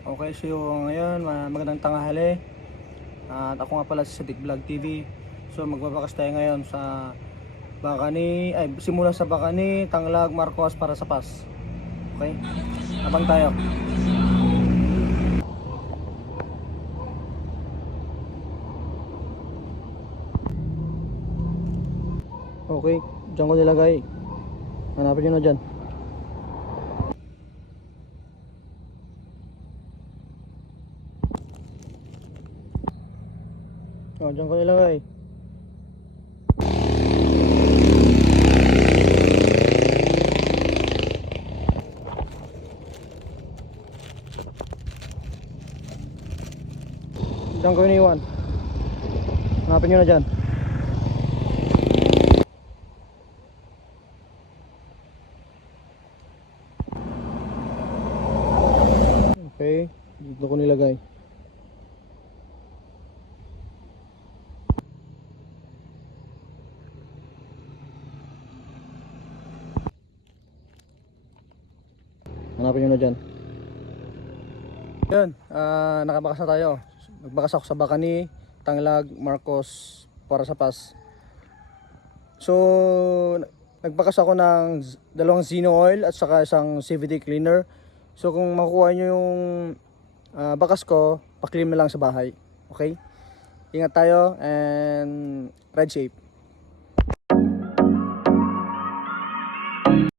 Okay, so ngayon magandang tanghali. At ako nga pala si Sadik Vlog TV. So magbabakas tayo ngayon sa Bacani, ay simula sa Bacani, Tanglag, Marcos para sa Pas. Okay? Abang tayo. Okay, diyan ko nilagay. Hanapin nyo na dyan. Diyan ko nilagay. Diyan ko iniwan. Hanapin nyo na dyan. Okay, dito ko nilagay. Hanapin nyo na dyan. Yun, nakabakas na tayo. Nagbakas ako sa Bacani, Tanglag, Marcos para sa Pas. So nagbakas ako ng dalawang Zino oil at saka isang CVT cleaner. So kung makukuha nyo yung bakas ko, pa-clean mo lang sa bahay. Okay? Ingat tayo and ride safe.